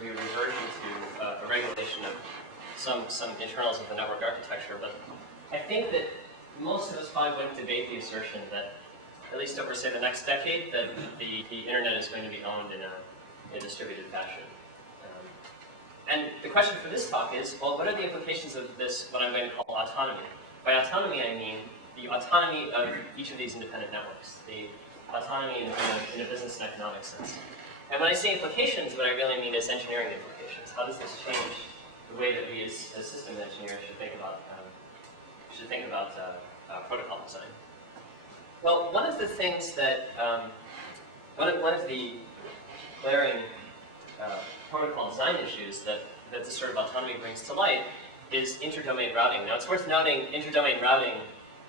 be a reversion to a regulation of some internals of the network architecture, but I think that most of us probably wouldn't debate the assertion that, at least over, say, the next decade, that the internet is going to be owned in a distributed fashion. And the question for this talk is, well, what are the implications of this, what I'm going to call autonomy? By autonomy, I mean the autonomy of each of these independent networks, the autonomy in a business and economic sense. And when I say implications, what I really mean is engineering implications. How does this change the way that we as system engineers should think about protocol design? Well, one of the things that, one of the glaring protocol design issues that this sort of autonomy brings to light is interdomain routing. Now, it's worth noting interdomain routing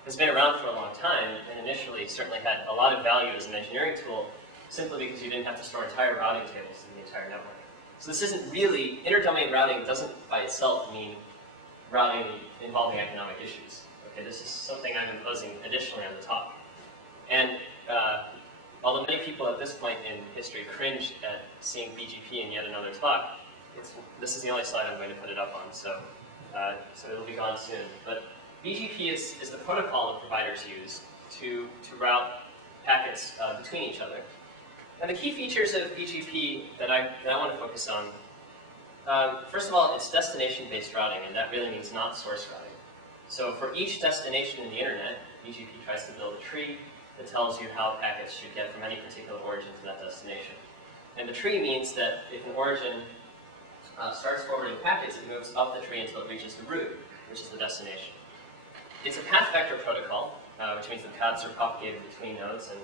has been around for a long time, and initially certainly had a lot of value as an engineering tool, simply because you didn't have to store entire routing tables in the entire network. So this isn't really, interdomain routing doesn't by itself mean routing involving economic issues. Okay, this is something I'm imposing additionally on the top. And although many people at this point in history cringed at seeing BGP in yet another talk, this is the only slide I'm going to put it up on, so it'll be gone soon. But BGP is the protocol that providers use to route packets between each other. And the key features of BGP that I want to focus on, first of all, it's destination-based routing, and that really means not source routing. So for each destination in the internet, BGP tries to build a tree that tells you how packets should get from any particular origin to that destination. And the tree means that if an origin starts forwarding packets, it moves up the tree until it reaches the root, which is the destination. It's a path vector protocol, which means the paths are propagated between nodes, and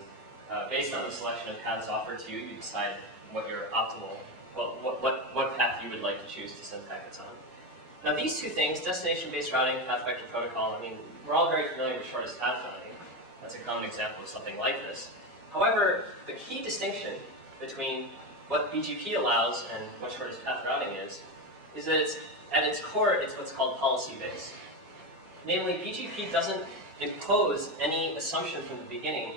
based on the selection of paths offered to you, you decide what your optimal, what path you would like to choose to send packets on. Now these two things, destination-based routing, path vector protocol, I mean, we're all very familiar with shortest path routing. That's a common example of something like this. However, the key distinction between what BGP allows and what shortest path routing is that it's, at its core, it's what's called policy-based. Namely, BGP doesn't impose any assumption from the beginning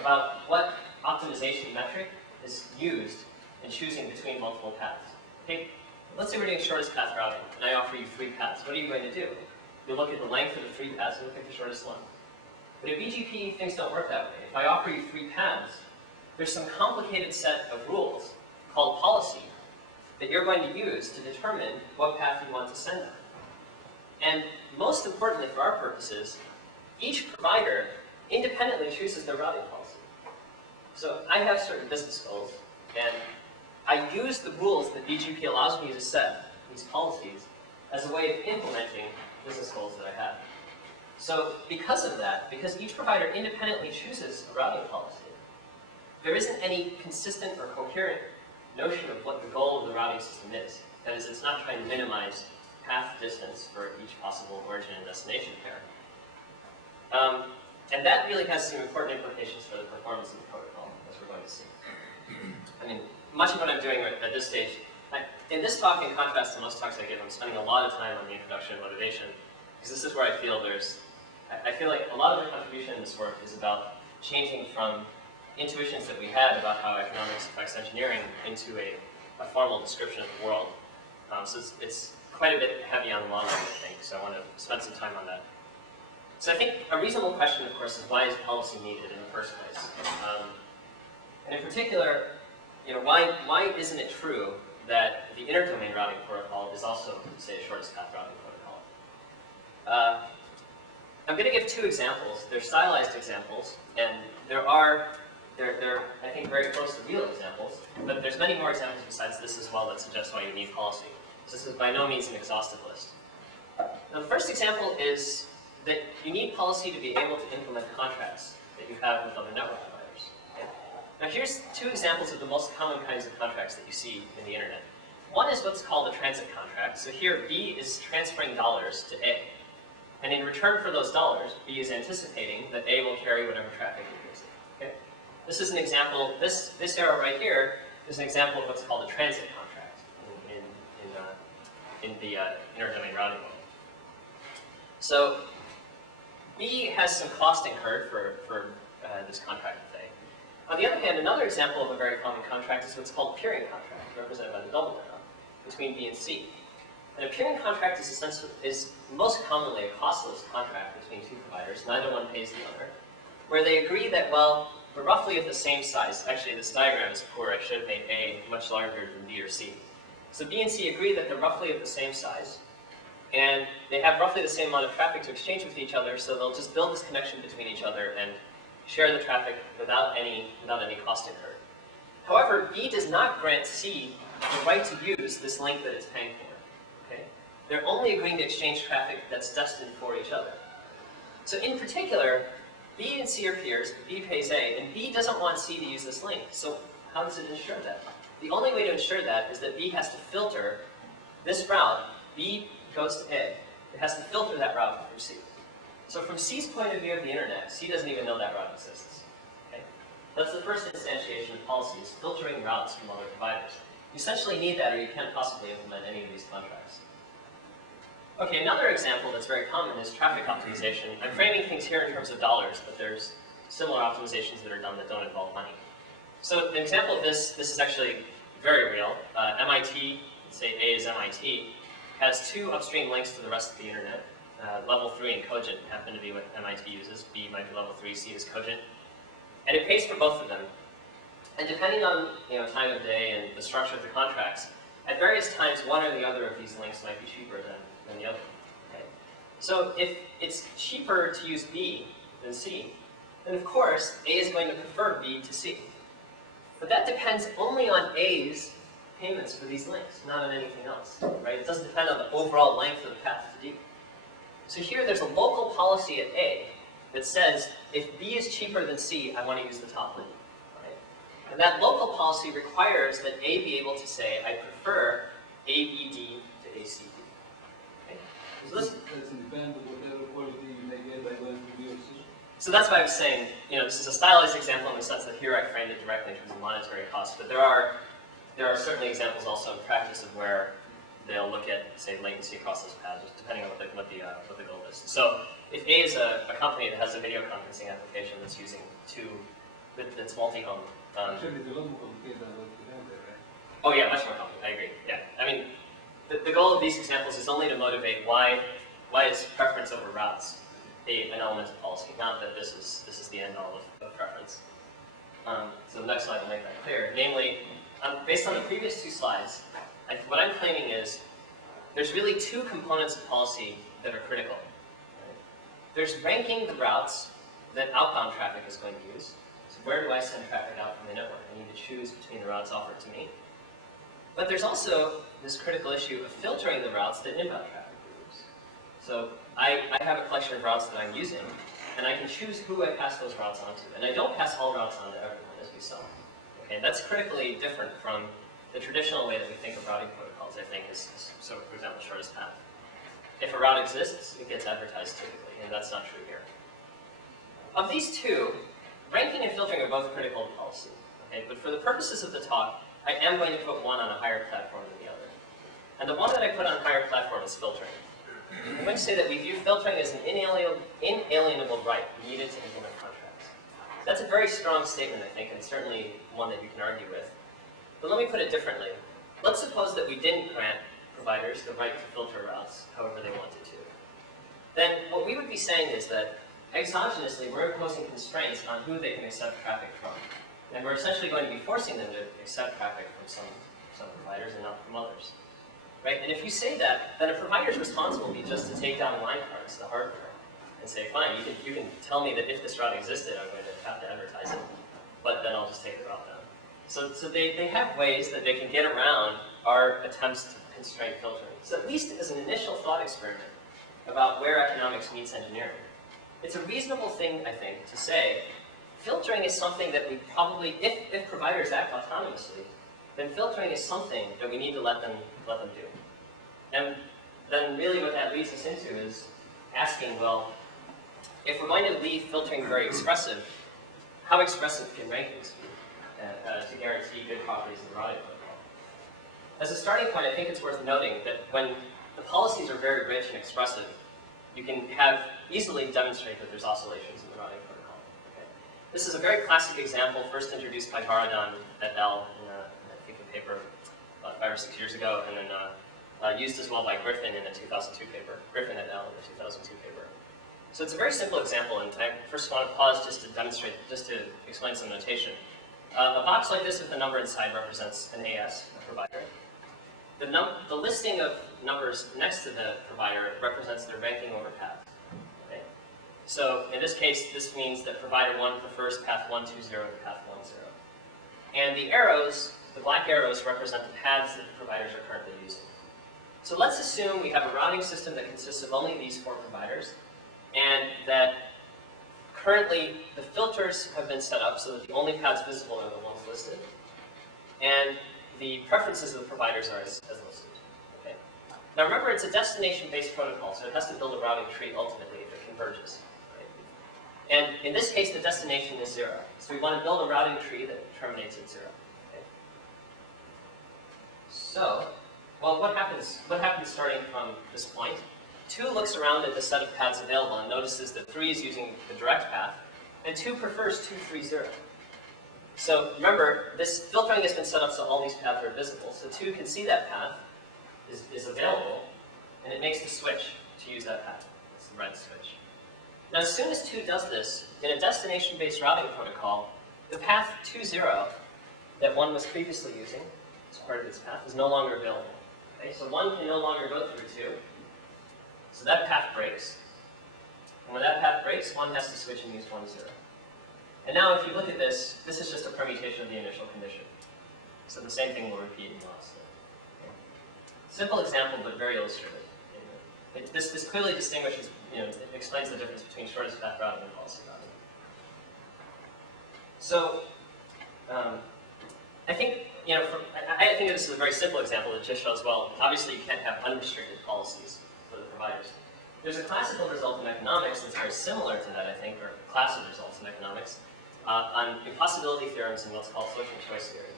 about what optimization metric is used in choosing between multiple paths. Okay, let's say we're doing shortest path routing, and I offer you 3 paths. What are you going to do? You look at the length of the 3 paths and pick the shortest one. But in BGP, things don't work that way. If I offer you 3 paths, there's some complicated set of rules called policy that you're going to use to determine what path you want to send on. And most importantly for our purposes, each provider independently chooses their routing policy. So I have certain business goals, and I use the rules that BGP allows me to set, these policies, as a way of implementing business goals that I have. So because of that, because each provider independently chooses a routing policy, there isn't any consistent or coherent notion of what the goal of the routing system is. That is, it's not trying to minimize path distance for each possible origin and destination pair. And that really has some important implications for the performance of the protocol, as we're going to see. I mean, much of what I'm doing at this stage, in this talk, in contrast to most talks I give, I'm spending a lot of time on the introduction and motivation, because this is where I feel I feel like a lot of the contribution in this work is about changing from intuitions that we had about how economics affects engineering into a formal description of the world. So it's quite a bit heavy on modeling, I think, so I want to spend some time on that. So I think a reasonable question, of course, is why is policy needed in the first place? And in particular, why isn't it true that the interdomain routing protocol is also, say, a shortest path routing protocol? I'm going to give 2 examples. They're stylized examples, and they're I think, very close to real examples, but there's many more examples besides this as well that suggest why you need policy. So this is by no means an exhaustive list. Now, the first example is that you need policy to be able to implement contracts that you have with other network providers. Okay? Now here's 2 examples of the most common kinds of contracts that you see in the internet. One is what's called a transit contract. So here, B is transferring dollars to A. And in return for those dollars, B is anticipating that A will carry whatever traffic it gives it. Okay? This is an example, this arrow right here is an example of what's called a transit contract in the interdomain routing world. So B has some cost incurred for this contract with A. On the other hand, another example of a very common contract is what's called a peering contract, represented by the double arrow. between B and C. An appearing contract is most commonly a costless contract between two providers, neither one pays the other, where they agree that, well, we're roughly of the same size. Actually, this diagram is poor. I should have made A much larger than B or C. So B and C agree that they're roughly of the same size, and they have roughly the same amount of traffic to exchange with each other, so they'll just build this connection between each other and share the traffic without any cost incurred. However, B does not grant C the right to use this link that it's paying for. Okay? They're only agreeing to exchange traffic that's destined for each other. So in particular, B and C are peers, B pays A, and B doesn't want C to use this link. So how does it ensure that? The only way to ensure that is that B has to filter this route. B goes to A. It has to filter that route through C. So from C's point of view of the internet, C doesn't even know that route exists. Okay? That's the first instantiation of policy, is filtering routes from other providers. You essentially need that, or you can't possibly implement any of these contracts. Okay, another example that's very common is traffic optimization. I'm framing things here in terms of dollars, but there's similar optimizations that are done that don't involve money. So an example of this is actually very real. MIT, say A is MIT, has two upstream links to the rest of the internet. Level 3 and Cogent happen to be what MIT uses. B might be level 3, C is Cogent. And it pays for both of them. And depending on time of day and the structure of the contracts, at various times one or the other of these links might be cheaper than the other. Okay? So if it's cheaper to use B than C, then of course A is going to prefer B to C. But that depends only on A's payments for these links, not on anything else. Right? It doesn't depend on the overall length of the path to D. So here there's a local policy at A that says if B is cheaper than C, I want to use the top link. Right? And that local policy requires that A be able to say, I prefer ABD to ACD. Okay? So this depends on whatever quality you may get by going to B or C. So that's why I was saying, this is a stylized example in the sense that here I framed it directly in terms of monetary cost, but there are certainly examples also in practice of where they'll look at, say, latency across those paths, depending on what the goal is. So if A is a company that has a video conferencing application that's using that's multi-home. Actually, it's a lot more complicated than what you have there, right? Oh yeah, much more complicated, I agree. Yeah, I mean, the goal of these examples is only to motivate why is preference over routes an element of policy, not that this is the end all of preference. So the next slide will make that clear. Namely, based on the previous two slides, what I'm claiming is there's really two components of policy that are critical. Right? There's ranking the routes that outbound traffic is going to use. So where do I send traffic out from the network? I need to choose between the routes offered to me. But there's also this critical issue of filtering the routes that inbound traffic will use. So I have a collection of routes that I'm using, and I can choose who I pass those routes on to. And I don't pass all routes on to everyone, as we saw. Okay, that's critically different from the traditional way that we think of routing protocols, I think, is so, for example, shortest path. If a route exists, it gets advertised typically, and that's not true here. Of these two, ranking and filtering are both critical in policy. Okay, but for the purposes of the talk, I am going to put one on a higher platform than the other. And the one that I put on a higher platform is filtering. I'm going to say that we view filtering as an inalienable right needed to implement contracts. That's a very strong statement, I think, and certainly one that you can argue with. But let me put it differently. Let's suppose that we didn't grant providers the right to filter routes however they wanted to. Then what we would be saying is that exogenously we're imposing constraints on who they can accept traffic from. And we're essentially going to be forcing them to accept traffic from some providers and not from others. Right? And if you say that, then a provider's response will be just to take down line cards, the hardware, and say, fine, you can tell me that if this route existed, I'm going to have to advertise it, but then I'll just take the route down. So they have ways that they can get around our attempts to constrain filtering. So at least as an initial thought experiment about where economics meets engineering, it's a reasonable thing, I think, to say filtering is something that we probably, if providers act autonomously, then filtering is something that we need to let them do. And then really what that leads us into is asking, well, if we're going to leave filtering very expressive, how expressive can rankings be to guarantee good properties of the routing protocol? As a starting point, I think it's worth noting that when the policies are very rich and expressive, you can easily demonstrate that there's oscillations in the routing protocol. Okay? This is a very classic example, first introduced by Varadhan et al. in a paper about 5 or 6 years ago, and then used as well by Griffin in a 2002 paper, Griffin et al. In a 2002 paper. So it's a very simple example, and I first want to pause just to demonstrate, just to explain some notation. A box like this with a number inside represents an AS, a provider. The listing of numbers next to the provider represents their ranking over path. Okay? So in this case, this means that provider 1 prefers path 120 to path 10. And the arrows, the black arrows, represent the paths that the providers are currently using. So let's assume we have a routing system that consists of only these 4 providers, and that currently the filters have been set up so that the only paths visible are the ones listed, and the preferences of the providers are as listed. Okay? Now remember, it's a destination-based protocol, so it has to build a routing tree ultimately if it converges. Right? And in this case, the destination is 0. So we want to build a routing tree that terminates at 0. Okay? So, well, what happens starting from this point? 2 looks around at the set of paths available and notices that 3 is using the direct path, and 2 prefers 230. So remember, this filtering has been set up so all these paths are visible. So 2 can see that path is available, and it makes the switch to use that path. It's the red switch. Now as soon as 2 does this, in a destination-based routing protocol, the path 20 that 1 was previously using as part of its path is no longer available. Okay? So 1 can no longer go through 2. So that path breaks. And when that path breaks, 1 has to switch and use 10. And now if you look at this, this is just a permutation of the initial condition. So the same thing will repeat in loss. Okay. Simple example, but very illustrative. This clearly distinguishes, it explains the difference between shortest path routing and policy routing. So I think, I think this is a very simple example that just shows, well, obviously you can't have unrestricted policies for the providers. There's a classical result in economics that's very similar to that, I think, or class of results in economics, on impossibility theorems and what's called social choice theory.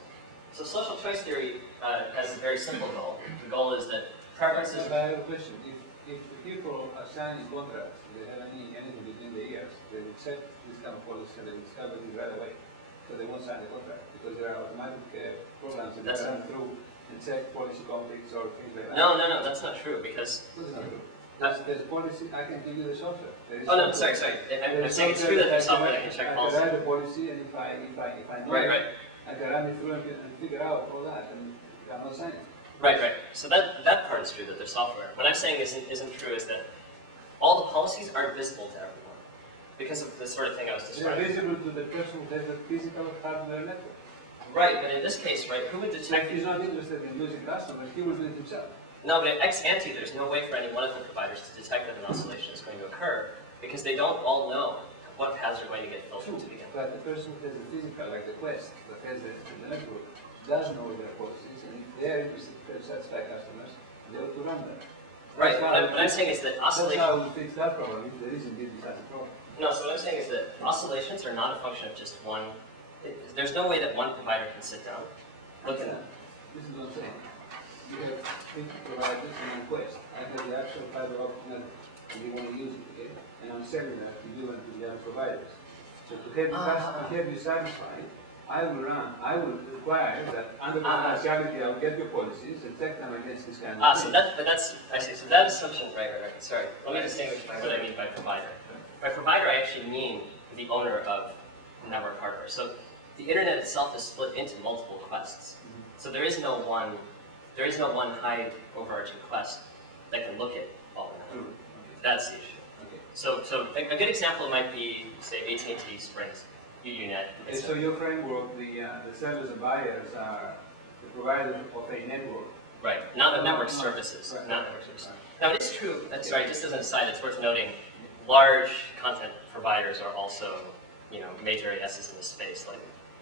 So social choice theory has a very simple goal. The goal is that preferences... I have a question. If people are signing contracts, they have anything between the ears, they will check this kind of policy and they will discover this right away. So they won't sign the contract because there are automatic programs that run through and check policy conflicts or things like that. No, that's not true because... This is not true. There's policy, I can give you the software. Oh no, sorry. I'm saying it's true that there's software that can check policy. I can write the policy, and if I know it, I can run it through and figure out all that, and I'm not signing. Right. So that part is true, that there's software. What I'm saying isn't true is that all the policies aren't visible to everyone because of the sort of thing I was describing. They're visible to the person who has the physical hardware network. Right, but in this case, right, who would detect... If he's not interested in losing customers, he will do it himself. No, but ex ante, there's no way for any one of the providers to detect that an oscillation is going to occur because they don't all know what paths are going to get filtered to begin with. But the person who has the physical, like the Quest, that has the network, does know their policies, and if they are interested to satisfy customers, they ought to run them. Right, what I'm saying is that oscillations... That's how we fix that problem, if there is indeed such a problem. No, so what I'm saying is that oscillations are not a function of just one... There's no way that one provider can sit down. Look at that. This is what I'm saying. You have 50 providers in Quest. I have the actual fiber optic network, and you want to use it, okay? And I'm selling that to you and to the other providers. So to have you satisfied, I will require that under confidentiality I'll get your policies and check them against this kind of thing. I see. So that assumption, right. Sorry. Let me distinguish what I mean by provider. By provider, I actually mean the owner of the network hardware. So the internet itself is split into multiple quests. So there is no one high overarching quest that can look at all the network. That's the issue. Okay. So a good example might be, say, AT&T Sprint, UUNet. So your framework, the sellers and buyers are the providers of a network. Right, not the network services. Right. Not network services. Now it is true. Sorry, just as an aside, it's worth noting, large content providers are also, major ASs in the space.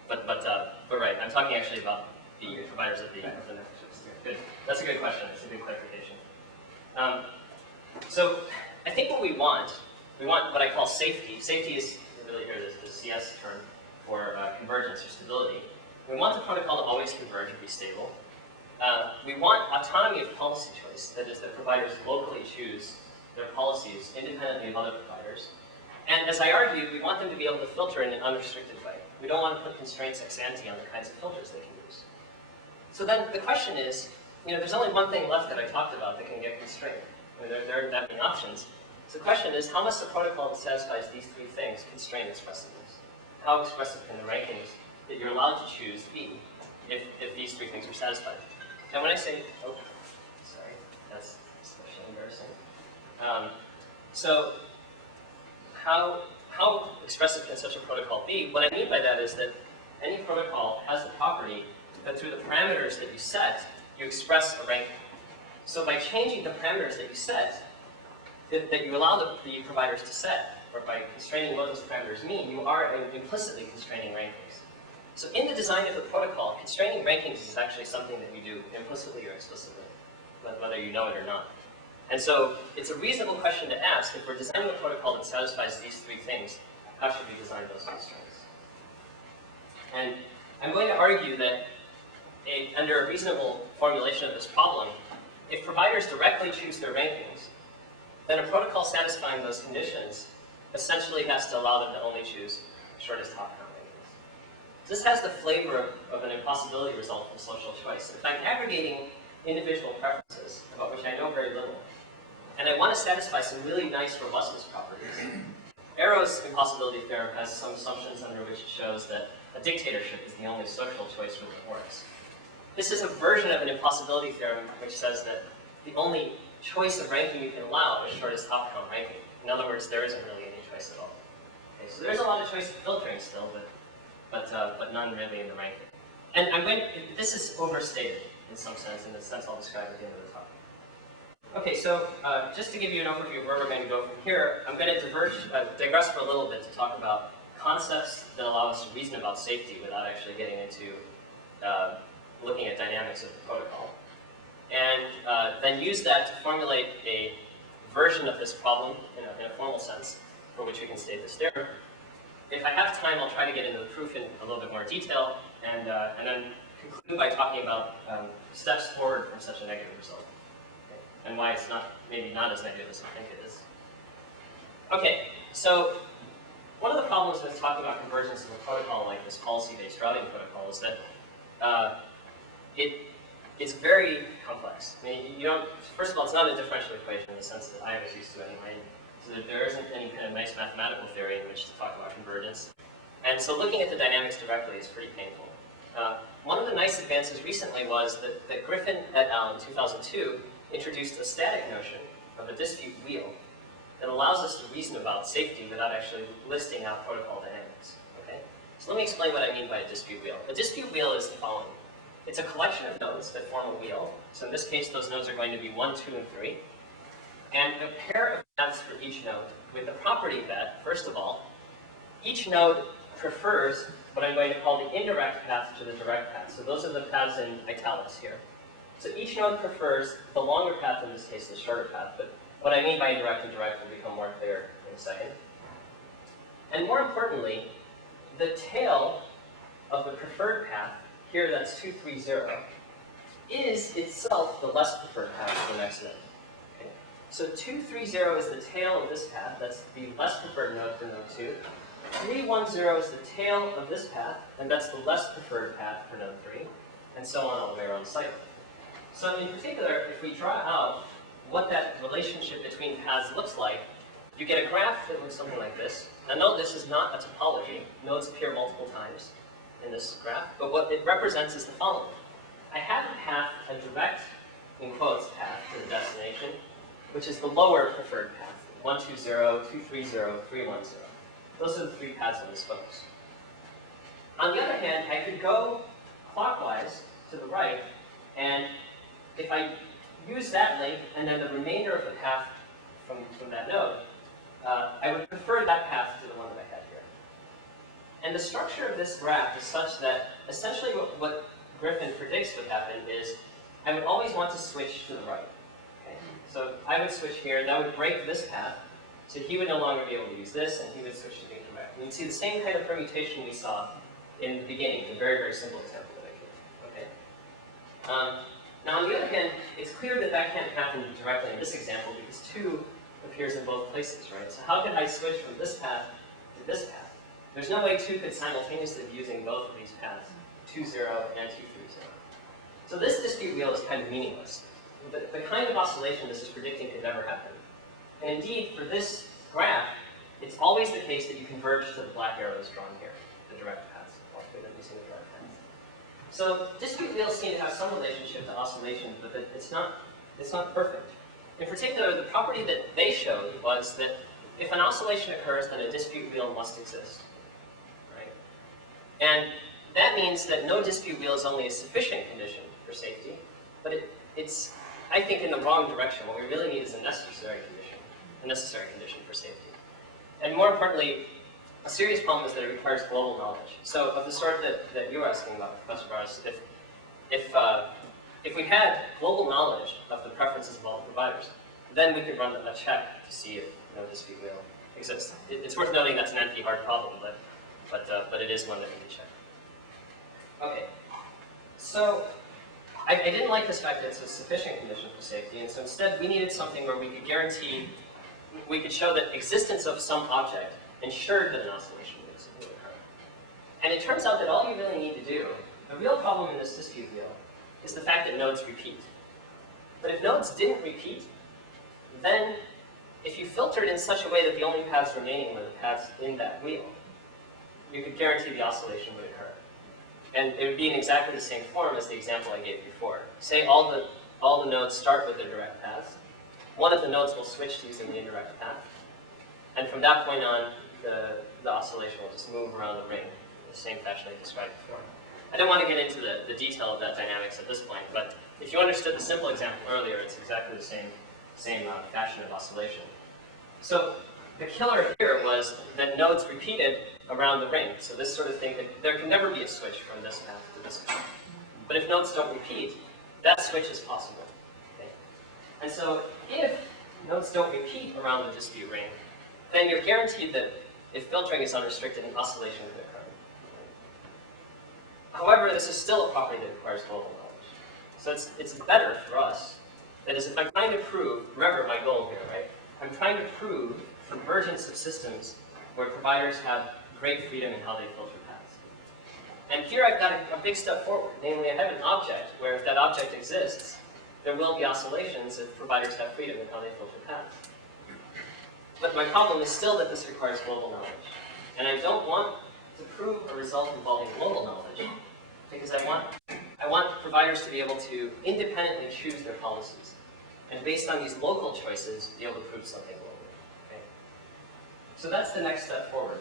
But right, I'm talking actually about the providers of the network services. Good. That's a good question. It's a good clarification. So I think what we want what I call safety. Safety is really here the CS term for convergence or stability. We want the protocol to always converge and be stable. We want autonomy of policy choice. That is, that providers locally choose their policies independently of other providers. And as I argued, we want them to be able to filter in an unrestricted way. We don't want to put constraints ex ante on the kinds of filters they can use. So then the question is, there's only one thing left that I talked about that can get constrained. There aren't that many options. So the question is, how must the protocol that satisfies these three things constrain expressiveness? How expressive can the rankings that you're allowed to choose be if these three things are satisfied? And when I say, oh, sorry, that's especially embarrassing. So how expressive can such a protocol be? What I mean by that is that any protocol has the property that through the parameters that you set, you express a ranking. So by changing the parameters that you set, that you allow the providers to set, or by constraining what those parameters mean, you are implicitly constraining rankings. So in the design of the protocol, constraining rankings is actually something that you do implicitly or explicitly, whether you know it or not. And so it's a reasonable question to ask, if we're designing a protocol that satisfies these three things, how should we design those constraints? And I'm going to argue that under a reasonable formulation of this problem, if providers directly choose their rankings, then a protocol satisfying those conditions essentially has to allow them to only choose shortest top count rankings. This has the flavor of an impossibility result from social choice. If I'm aggregating individual preferences, about which I know very little, and I want to satisfy some really nice robustness properties, Arrow's impossibility theorem has some assumptions under which it shows that a dictatorship is the only social choice that works. This is a version of an impossibility theorem which says that the only choice of ranking you can allow is shortest top count ranking. In other words, there isn't really any choice at all. Okay, so there's a lot of choice in filtering still, but none really in the ranking. And this is overstated in some sense, in the sense I'll describe at the end of the talk. Okay, so just to give you an overview of where we're going to go from here, I'm going to digress for a little bit to talk about concepts that allow us to reason about safety without actually getting into looking at dynamics of the protocol. And then use that to formulate a version of this problem in a formal sense, for which we can state this theorem. If I have time, I'll try to get into the proof in a little bit more detail, and then conclude by talking about steps forward from such a negative result, okay, and why it's maybe not as negative as I think it is. Okay, so one of the problems with talking about convergence of a protocol like this policy-based routing protocol is that it's very complex. I mean, first of all, it's not a differential equation in the sense that I was used to anyway. So there isn't any kind of nice mathematical theory in which to talk about convergence. And so looking at the dynamics directly is pretty painful. One of the nice advances recently was that Griffin et al. In 2002 introduced a static notion of a dispute wheel that allows us to reason about safety without actually listing out protocol dynamics. Okay? So let me explain what I mean by a dispute wheel. A dispute wheel is the following. It's a collection of nodes that form a wheel. So in this case, those nodes are going to be 1, 2, and 3. And a pair of paths for each node with the property that, first of all, each node prefers what I'm going to call the indirect path to the direct path. So those are the paths in italics here. So each node prefers the longer path, in this case the shorter path. But what I mean by indirect and direct will become more clear in a second. And more importantly, the tail of the preferred path, here that's 230, is itself the less preferred path to the next node. Okay? So 230 is the tail of this path, that's the less preferred node for node 2. 310 is the tail of this path, and that's the less preferred path for node 3, and so on all the way around the cycle. So in particular, if we draw out what that relationship between paths looks like, you get a graph that looks something like this. Now note this is not a topology. Nodes appear multiple times in this graph, but what it represents is the following. I have a path, a direct, in quotes, path to the destination, which is the lower preferred path, 120, 230, 310. Those are the three paths on this focus. On the other hand, I could go clockwise to the right, and if I use that link and then the remainder of the path from that node, I would prefer that path to the one that I had here. And the structure of this graph is such that essentially what Griffin predicts would happen is I would always want to switch to the right. Okay? So I would switch here, and that would break this path. So he would no longer be able to use this, and he would switch to being correct. And you'd see the same kind of permutation we saw in the beginning, the very, very simple example that I gave. Okay? Now, on the other hand, it's clear that that can't happen directly in this example because 2 appears in both places, right? So how can I switch from this path to this path? There's no way 2 could simultaneously be using both of these paths, 20 and 230. So this dispute wheel is kind of meaningless. The kind of oscillation this is predicting could never happen. And indeed, for this graph, it's always the case that you converge to the black arrows drawn here, the direct paths, using the direct paths. So dispute wheels seem to have some relationship to oscillation, but it's not perfect. In particular, the property that they showed was that if an oscillation occurs, then a dispute wheel must exist. Right? And that means that no dispute wheel is only a sufficient condition for safety, but it's, I think, in the wrong direction. What we really need is a necessary condition for safety. And more importantly, a serious problem is that it requires global knowledge. So of the sort that you were asking about, Professor Barnes, if we had global knowledge of the preferences of all the providers, then we could run a check to see if no dispute wheel exists. It's worth noting that's an NP-hard problem, but it is one that we can check. Okay, so I didn't like this fact that it's a sufficient condition for safety, and so instead we needed something where we could guarantee, we could show that existence of some object ensured that an oscillation would occur. And it turns out that all you really need to do, the real problem in this dispute wheel, is the fact that nodes repeat. But if nodes didn't repeat, then if you filtered in such a way that the only paths remaining were the paths in that wheel, you could guarantee the oscillation would occur. And it would be in exactly the same form as the example I gave before. Say all the nodes start with their direct paths. One of the nodes will switch to using the indirect path. And from that point on, the oscillation will just move around the ring in the same fashion I described before. I don't want to get into the detail of that dynamics at this point, but if you understood the simple example earlier, it's exactly the same fashion of oscillation. So the killer here was that nodes repeated around the ring. So this sort of thing, there can never be a switch from this path to this path. But if nodes don't repeat, that switch is possible. Okay? And so if nodes don't repeat around the dispute ring, then you're guaranteed that if filtering is unrestricted, an oscillation could occur. However, this is still a property that requires global knowledge. So it's better for us. That is, if I'm trying to prove, remember my goal here, right? I'm trying to prove convergence of systems where providers have great freedom in how they filter paths. And here I've got a big step forward. Namely, I have an object where if that object exists, there will be oscillations if providers have freedom in how they filter paths. But my problem is still that this requires global knowledge. And I don't want to prove a result involving global knowledge, because I want providers to be able to independently choose their policies. And based on these local choices, be able to prove something globally. Okay? So that's the next step forward.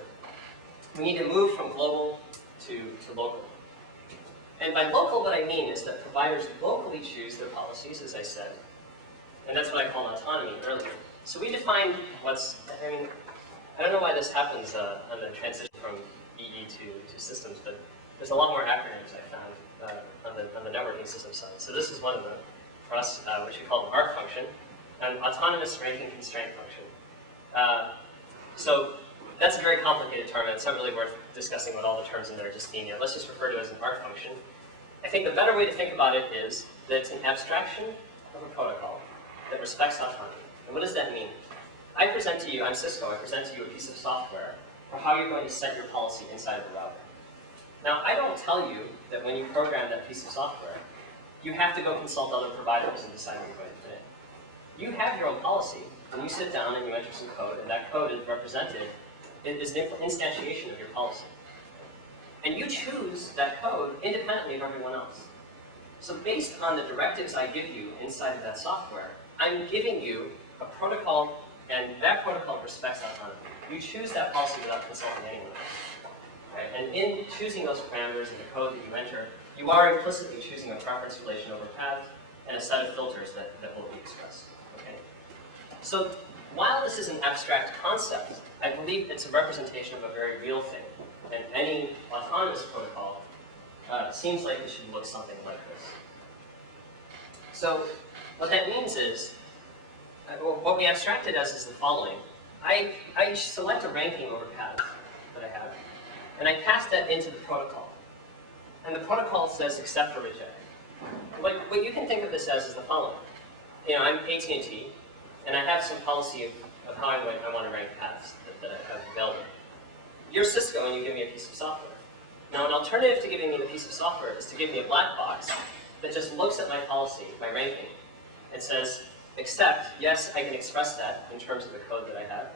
We need to move from global to local. And by local, what I mean is that providers locally choose their policies, as I said. And that's what I call autonomy earlier. So we define I don't know why this happens on the transition from EE to systems, but there's a lot more acronyms I found on the networking system side. So this is one of them for us, which we call the ARC function, an autonomous ranking constraint function. So that's a very complicated term, and it's not really worth discussing what all the terms in there just mean yet. Let's just refer to it as an ARC function. I think the better way to think about it is that it's an abstraction of a protocol that respects autonomy. And what does that mean? I present to you, I'm Cisco, I present to you a piece of software for how you're going to set your policy inside of the router. Now, I don't tell you that when you program that piece of software, you have to go consult other providers and decide what you're going to put in. You have your own policy, and you sit down and you enter some code, and that code is represented, is an instantiation of your policy. And you choose that code independently of everyone else. So based on the directives I give you inside of that software, I'm giving you a protocol, and that protocol respects autonomy. You choose that policy without consulting anyone else. Okay? And in choosing those parameters in the code that you enter, you are implicitly choosing a preference relation over paths and a set of filters that will be expressed. Okay? So while this is an abstract concept, I believe it's a representation of a very real thing. And any autonomous protocol seems like it should look something like this. So what that means is, what we abstract it as is the following. I select a ranking over paths that I have, and I pass that into the protocol. And the protocol says accept or reject. What you can think of this as is the following. You know, I'm AT&T, and I have some policy of how I want to rank paths that I have available. You're Cisco, and you give me a piece of software. Now, an alternative to giving me the piece of software is to give me a black box that just looks at my policy, my ranking, and says, accept, yes, I can express that in terms of the code that I have,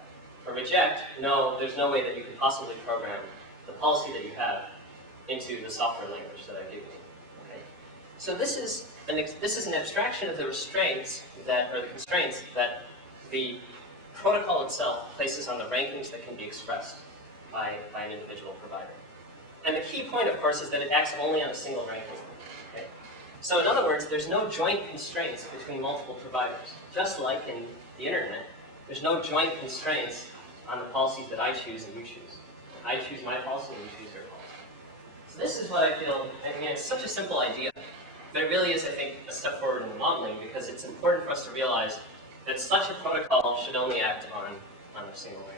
or reject, no, there's no way that you could possibly program the policy that you have into the software language that I've given you. Okay? So this is an abstraction of the restraints that, or the constraints that the protocol itself places on the rankings that can be expressed by an individual provider. And the key point, of course, is that it acts only on a single ranking. Okay? So in other words, there's no joint constraints between multiple providers. Just like in the internet, there's no joint constraints on the policies that I choose and you choose. I choose my policy and you choose your policy. So this is what I feel, I mean, it's such a simple idea, but it really is, I think, a step forward in the modeling because it's important for us to realize that such a protocol should only act on a single ranking.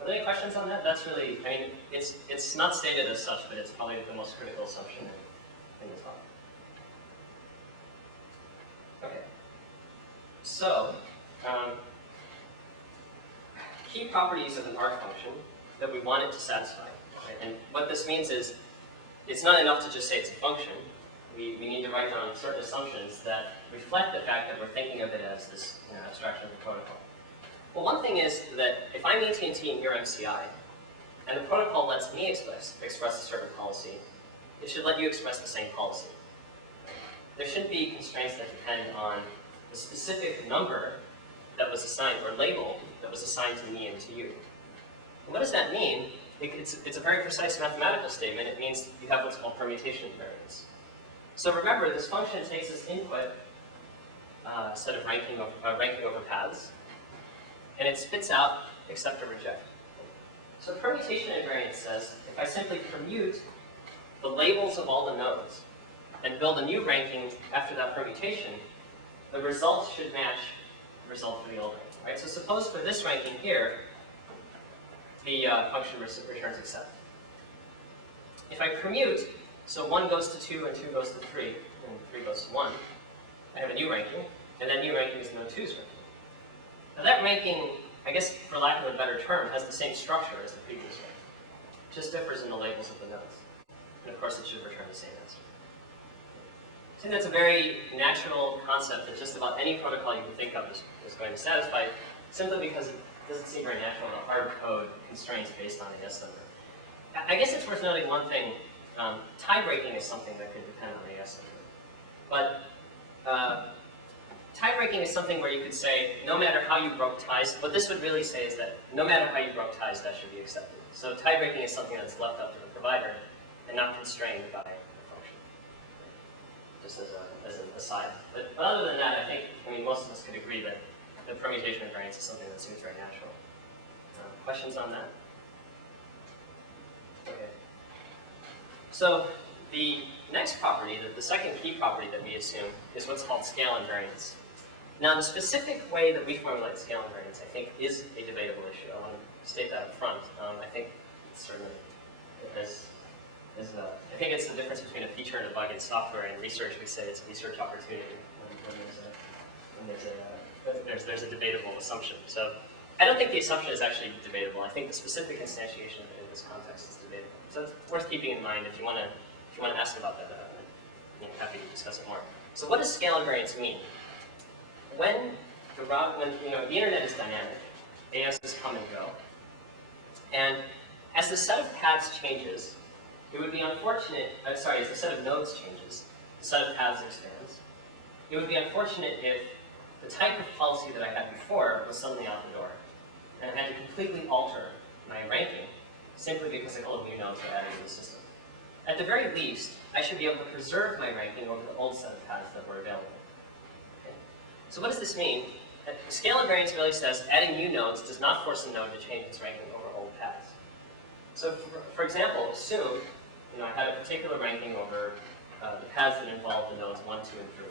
Are there any questions on that? That's really, I mean, it's not stated as such, but it's probably the most critical assumption in the talk. Okay. So, key properties of an R function that we want it to satisfy. Right? And what this means is, it's not enough to just say it's a function. We need to write down certain assumptions that reflect the fact that we're thinking of it as this abstraction of the protocol. Well, one thing is that if I'm AT&T and you're MCI, and the protocol lets me express a certain policy, it should let you express the same policy. There shouldn't be constraints that depend on the specific number that was assigned, or label that was assigned to me and to you. And what does that mean? It's a very precise mathematical statement. It means you have what's called permutation invariance. So remember, this function takes as input a set of ranking over paths, and it spits out accept or reject. So permutation invariance says, if I simply permute the labels of all the nodes and build a new ranking after that permutation, the results should match the result for the old ranking. Right? So suppose for this ranking here, the function returns accept. If I permute, so 1 goes to 2 and 2 goes to 3, and 3 goes to 1, I have a new ranking, and that new ranking is node 2's ranking. Now that ranking, I guess for lack of a better term, has the same structure as the previous ranking. It just differs in the labels of the nodes. And of course it should return the same answer. I think that's a very natural concept that just about any protocol you can think of is going to satisfy, simply because it doesn't seem very natural to hard code constraints based on a yes number. I guess it's worth noting one thing. Tie breaking is something that could depend on a yes number. But tie breaking is something where you could say, no matter how you broke ties, what this would really say is that no matter how you broke ties, that should be accepted. So tie breaking is something that's left up to the provider and not constrained by the function. Just as an aside. But other than that, I mean, most of us could agree that the permutation invariance is something that seems very natural. Questions on that? Okay. So the next property, the second key property that we assume, is what's called scale invariance. Now, the specific way that we formulate scale invariance, I think, is a debatable issue. I want to state that up front. I think it's certainly, I think it's the difference between a feature and a bug in software. In research, we say it's a research opportunity when there's a debatable assumption. So I don't think the assumption is actually debatable. I think the specific instantiation of it in this context is debatable. So it's worth keeping in mind if you want to ask about that. I'm happy to discuss it more. So what does scale invariance mean? When the internet is dynamic, ASs come and go, and as the set of paths changes, it would be unfortunate. As the set of nodes changes, the set of paths expands. It would be unfortunate if the type of policy that I had before was suddenly out the door, and I had to completely alter my ranking simply because a couple of new nodes were added to the system. At the very least, I should be able to preserve my ranking over the old set of paths that were available. Okay? So what does this mean? Scale invariance really says adding new nodes does not force a node to change its ranking over old paths. So for example, assume I had a particular ranking over the paths that involved the nodes 1, 2, and 3.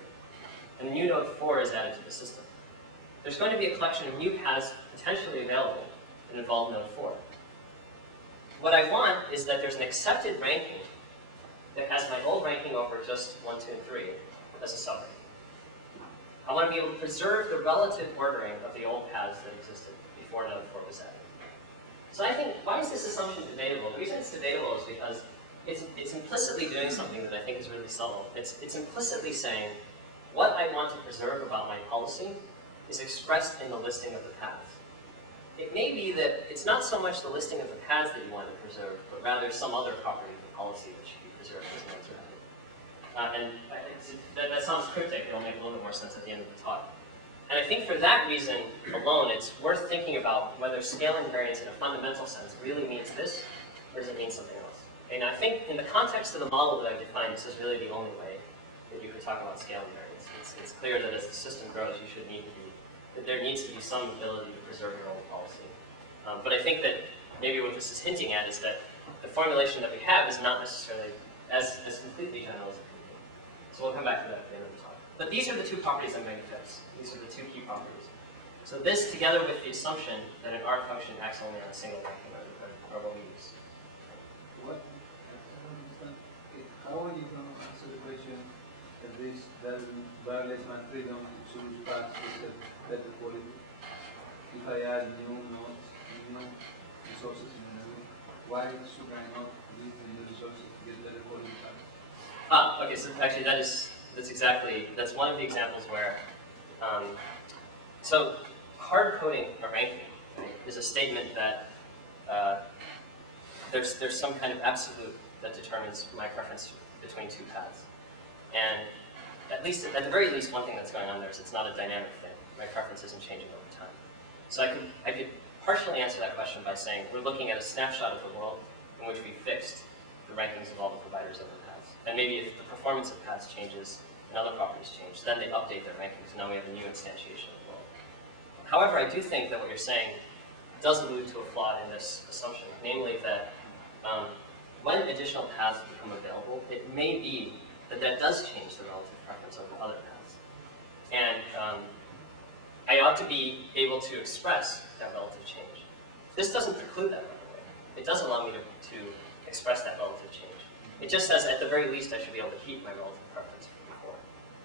And the new node 4 is added to the system. There's going to be a collection of new paths potentially available that involve node 4. What I want is that there's an accepted ranking that has my old ranking over just 1, 2, and 3 as a subranking. I want to be able to preserve the relative ordering of the old paths that existed before node 4 was added. So I think, why is this assumption debatable? The reason it's debatable is because it's implicitly doing something that I think is really subtle. It's implicitly saying, what I want to preserve about my policy is expressed in the listing of the paths. It may be that it's not so much the listing of the paths that you want to preserve, but rather some other property of the policy that should be preserved as an answer. That sounds cryptic. It'll make a little bit more sense at the end of the talk. And I think for that reason alone, it's worth thinking about whether scale invariance in a fundamental sense really means this, or does it mean something else? And I think in the context of the model that I defined, this is really the only way that you could talk about scale invariance. It's clear that as the system grows, that there needs to be some ability to preserve your own policy. But I think that maybe what this is hinting at is that the formulation that we have is not necessarily as completely general as it could be. So we'll come back to that at the end of the talk. But these are the two properties I'm going to fix. These are the two key properties. So this, together with the assumption that an arc function acts only on a single ranking, are what we use. What? I don't understand. How are you going to answer the question that this doesn't violate my freedom to choose paths with a better quality? If I add new nodes, new resources in the node, why should I not use the new resources to get better quality paths? Okay, so actually that's one of the examples where, so hard coding a ranking, right, is a statement that there's some kind of absolute that determines my preference between two paths. And at the very least, one thing that's going on there is it's not a dynamic thing. My preference isn't changing over time. So I could partially answer that question by saying we're looking at a snapshot of the world in which we fixed the rankings of all the providers of the paths. And maybe if the performance of paths changes and other properties change, then they update their rankings. Now we have a new instantiation of the world. However, I do think that what you're saying does allude to a flaw in this assumption, namely that when additional paths become available, it may be that that does change the relative preference over other paths. And I ought to be able to express that relative change. This doesn't preclude that, by the way. It does allow me to express that relative change. It just says, at the very least, I should be able to keep my relative preference from before.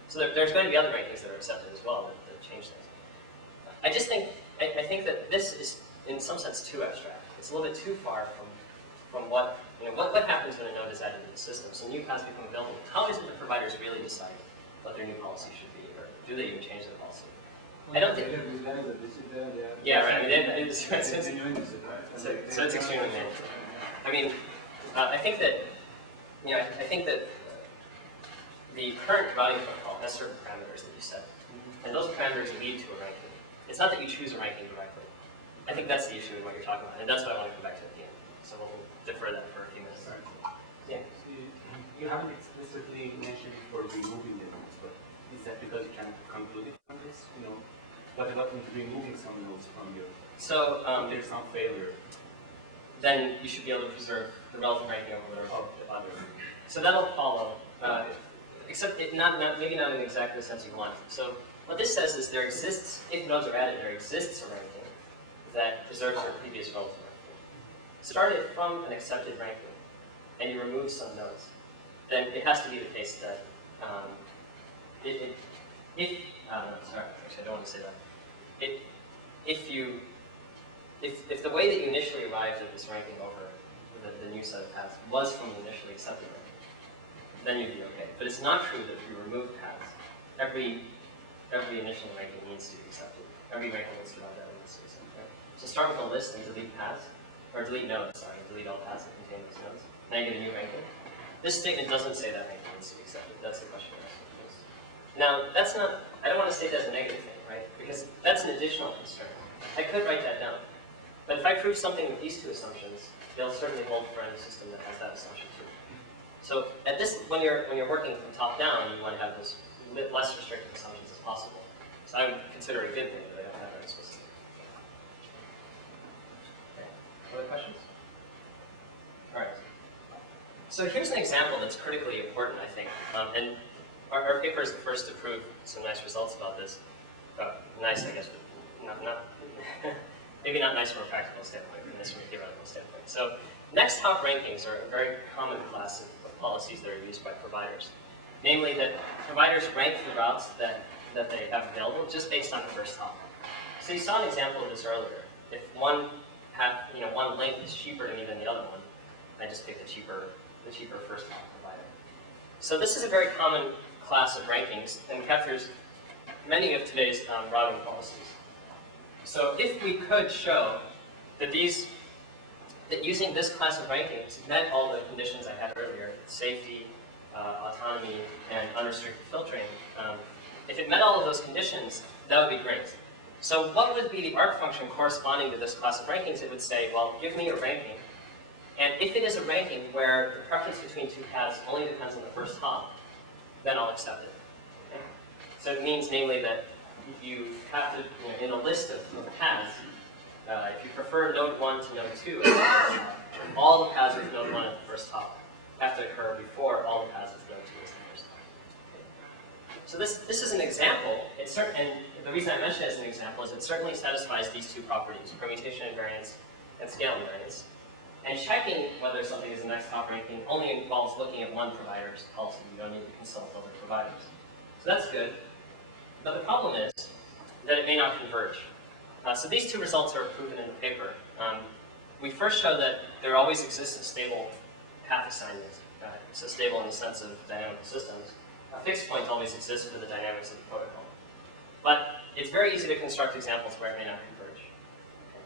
So there's going to be other rankings that are accepted as well that change things. I think that this is, in some sense, too abstract. It's a little bit too far from what happens when a node is added to the system. So new paths become available. How is it the providers really decide what their new policy should be, or do they even change their policy? I don't think. Yeah, right. I mean, so it's extremely manageable. I mean, I think that the current routing protocol has certain parameters that you set, and those parameters lead to a ranking. It's not that you choose a ranking directly. I think that's the issue in what you're talking about, and that's what I want to come back to at the end. So we'll defer that for a few minutes. Right. Yeah. You haven't explicitly mentioned for removing the nodes, but is that because you can't conclude it from this? What about removing some nodes from your? So if there's some failure, then you should be able to preserve the relative ranking over the other. So that'll follow, except maybe not in exactly the sense you want. So what this says is there exists, if nodes are added, there exists a ranking that preserves your previous relative ranking. Started from an accepted ranking, and you remove some nodes, then it has to be the case that sorry, actually I don't want to say that. If the way that you initially arrived at this ranking over the new set of paths was from the initially accepted ranking, then you'd be okay. But it's not true that if you remove paths, every initial ranking needs to be accepted. Every ranking that's survived that needs to be accepted. Right? So start with a list and delete paths, or delete nodes, sorry, delete all paths that contain those nodes. Now you get a new ranking. This statement doesn't say that ranking needs to be accepted. That's the question you're asking. Now, that's not, I don't want to say that's a negative thing, right? Because that's an additional constraint. I could write that down. But if I prove something with these two assumptions, they'll certainly hold for any system that has that assumption too. So at this, when you're working from top down, you want to have those less restrictive assumptions as possible. So I would consider it a good thing that I don't have that explicitly. Okay. Other questions? All right. So here's an example that's critically important, I think. And our paper is the first to prove some nice results about this. Nice, I guess, but not maybe not nice from a practical standpoint, but nice from a theoretical standpoint. So next top rankings are a very common class of policies that are used by providers. Namely, that providers rank the routes that they have available just based on the first hop. So you saw an example of this earlier. If one path, one link is cheaper to me than the other one, I just pick the cheaper the cheaper first hop provider. So this is a very common class of rankings and captures many of today's routing policies. So if we could show that using this class of rankings met all the conditions I had earlier, safety, autonomy, and unrestricted filtering, if it met all of those conditions, that would be great. So what would be the arc function corresponding to this class of rankings? It would say, well, give me a ranking, and if it is a ranking where the preference between two paths only depends on the first hop, then I'll accept it. Okay? So it means, namely, that you have to, in a list of paths, if you prefer node 1 to node 2, all the paths with node 1 at the first hop have to occur before all the paths with node 2 is the first hop. Okay. So this is an example, and the reason I mention it as an example is it certainly satisfies these two properties, permutation invariance and scale invariance. And checking whether something is a next hop ranking only involves looking at one provider's policy. You don't need to consult other providers. So that's good. But the problem is that it may not converge. So these two results are proven in the paper. We first show that there always exists a stable path assignment. So stable in the sense of dynamical systems. A fixed point always exists for the dynamics of the protocol. But it's very easy to construct examples where it may not converge. Okay.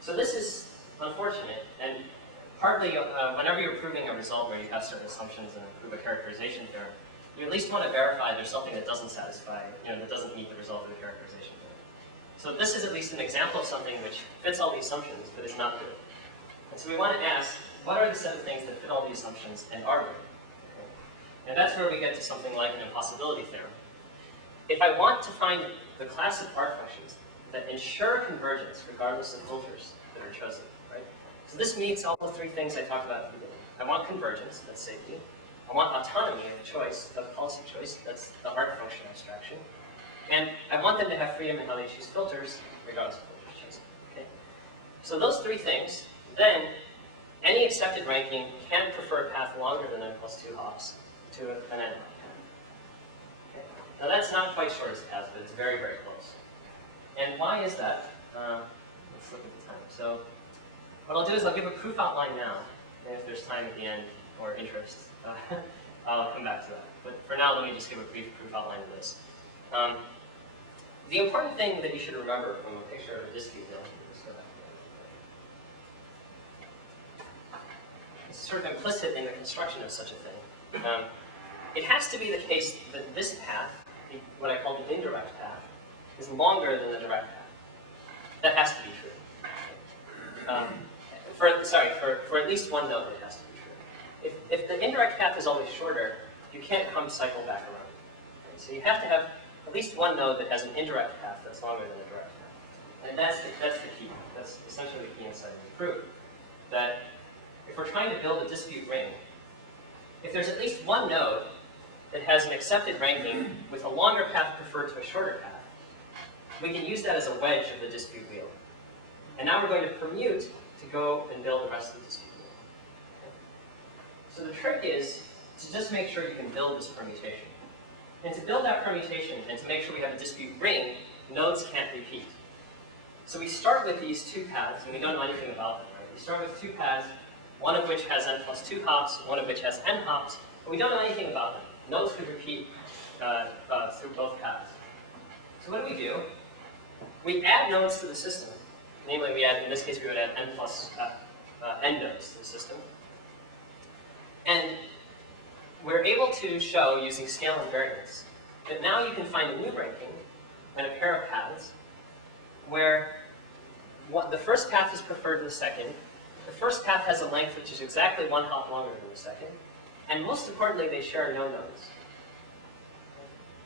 So this is unfortunate, and partly whenever you're proving a result where you have certain assumptions and prove a characterization theorem, you at least want to verify there's something that doesn't satisfy, that doesn't meet the result of the characterization theorem. So this is at least an example of something which fits all the assumptions, but is not good. And so we want to ask, what are the set of things that fit all the assumptions and are good? Okay. And that's where we get to something like an impossibility theorem. If I want to find the class of arc functions that ensure convergence regardless of filters that are chosen, right? So this meets all the three things I talked about at the beginning. I want convergence, that's safety. I want autonomy of choice, of policy choice, that's the arc function abstraction. And I want them to have freedom in how they choose filters, regardless of filters chosen. Okay? So those three things, then any accepted ranking can prefer a path longer than n plus 2 hops to an n path. Okay? Now that's not quite shortest path, but it's very, very close. And why is that? Let's look at the time. So what I'll do is I'll give a proof outline now, and if there's time at the end or interest, I'll come back to that. But for now, let me just give a brief proof outline of this. The important thing that you should remember from a picture of a dispute wheel, it's sort of implicit in the construction of such a thing. It has to be the case that this path, what I call the indirect path, is longer than the direct path. That has to be true. For at least one node, it has to be true. If the indirect path is always shorter, you can't come cycle back around. Okay? So you have to have at least one node that has an indirect path that's longer than a direct path. And that's the key. That's essentially the key inside of the proof. That if we're trying to build a dispute ring, if there's at least one node that has an accepted ranking with a longer path preferred to a shorter path, we can use that as a wedge of the dispute wheel. And now we're going to permute to go and build the rest of the dispute wheel. Okay? So the trick is to just make sure you can build this permutation. And to build that permutation and to make sure we have a dispute ring, nodes can't repeat. So we start with these two paths, and we don't know anything about them, right? We start with two paths, one of which has n plus 2 hops, one of which has n hops, but we don't know anything about them. Nodes could repeat through both paths. So what do? We add nodes to the system. Namely, we add, in this case, we would add n plus n nodes to the system. And we're able to show, using scale invariance, that now you can find a new ranking and a pair of paths where the first path is preferred to the second. The first path has a length which is exactly 1 hop longer than the second. And most importantly, they share no nodes.